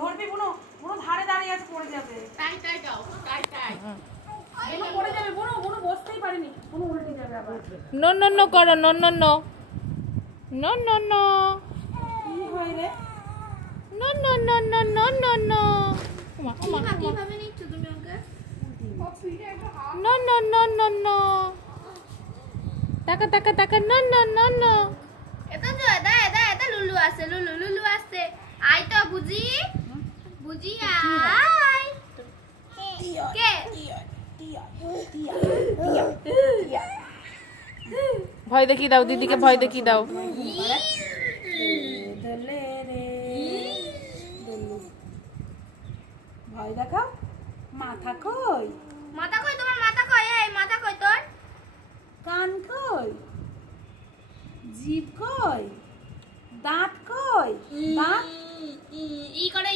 ধরবি বুনো, বুনো ধারে দাঁড়িয়ে আছে, পড়ে যাবে। তাই যাও, তাই বুনো পড়ে যাবে, বুনো বুনো বসতেই পারেনি, বুনো উল্টে যাবে আবার। নো নো নো করো, no no no no no no কি হয় রে? No no no no no no no কিভাবে নিচ্ছ তুমি ওকে? No no no no no টাকা টাকা টাকা নো নো নো নো এটা তো এটা লুলু আছে, লুলু আছে। আই তো বুঝি আই। কে? ভয় দেখি দাও, দিদিকে ভয় দেখি দাও। ধরলে রে, ভয় দেখাও। মাথা কই? মাথা কই তোমার? মাথা কই? এই মাথা কই তোর? কান কই? জিভ কই? দাঁত কই? দাঁত ই করে